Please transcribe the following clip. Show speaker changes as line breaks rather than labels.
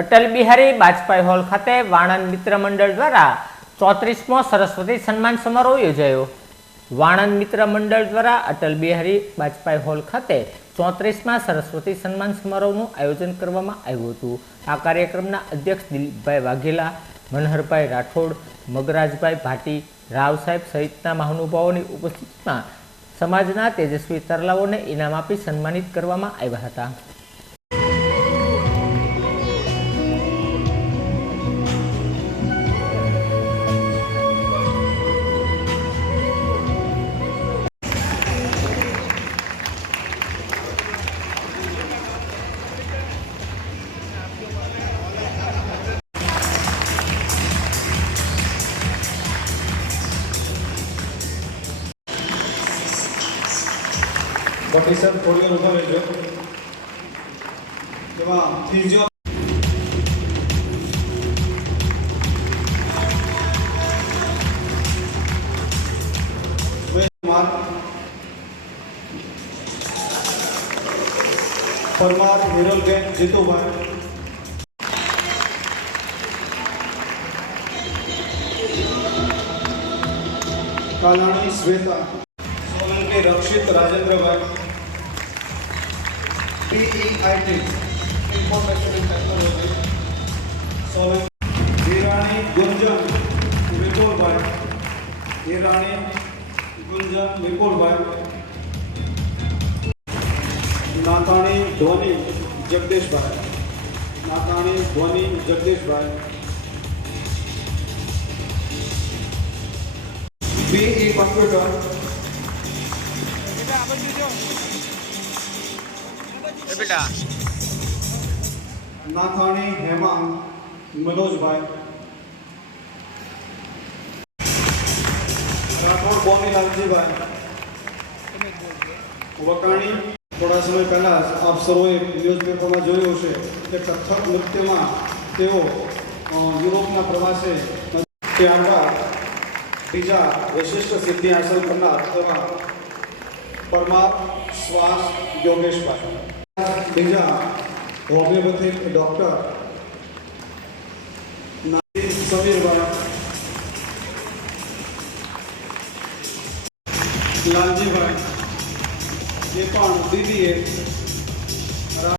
Atal Bihari Bajpai hall ખાતે વાણંદ મિત્ર મંડળ દ્વારા ચોત્રીસમો સરસ્વતી સન્માન સમારોહ યોજાયો. વાણંદ મિત્ર મંડળ દ્વારા અટલ બિહારી બાજપાઈ હોલ ખાતે ચોત્રીસમાં સરસ્વતી સન્માન સમારોહનું આયોજન કરવામાં આવ્યું હતું. આ કાર્યક્રમના અધ્યક્ષ દિલીપભાઈ વાઘેલા, મનહરભાઈ રાઠોડ, મગરાજભાઈ ભાટી, રાવ સાહેબ સહિતના મહાનુભાવોની ઉપસ્થિતિમાં સમાજના તેજસ્વી તરલાઓને ઇનામ આપી સન્માનિત કરવામાં આવ્યા હતા.
પટીસર થોડી વાર ઊભા રહેજો તેમાં ફિઝિયો પરમાર હિરલબેન જીતુભાઈ કાલાણી શ્વેતા के Rakshit Rajendra bhai. PEI T information and technology Solan Gunjan Vipul bhai. Hirani Gunjan विपुल भाई। नाथाणी धोनी जगदीश भाई। नाथाणी धोनी जगदीश भाई। નાથાણી હેમાંગ મનોજભાઈ. રાઠોડ બોમીલાલજીભાઈ વકાણી, થોડા સમય પહેલા આપ સર્વે ન્યૂઝપેપરમાં જોયું હશે કે કથક નૃત્યમાં તેઓ યુરોપના પ્રવાસે ત્યારબાદ બીજા વિશિષ્ટ સિદ્ધિ હાંસલ કરનાર એવા પરમાર શ્વાસ યોગેશભાઈ. બીજા હોમિયોપેથિક ડૉક્ટર સમીરભાઈ. લાલજીભાઈ એ પણ બીબીએ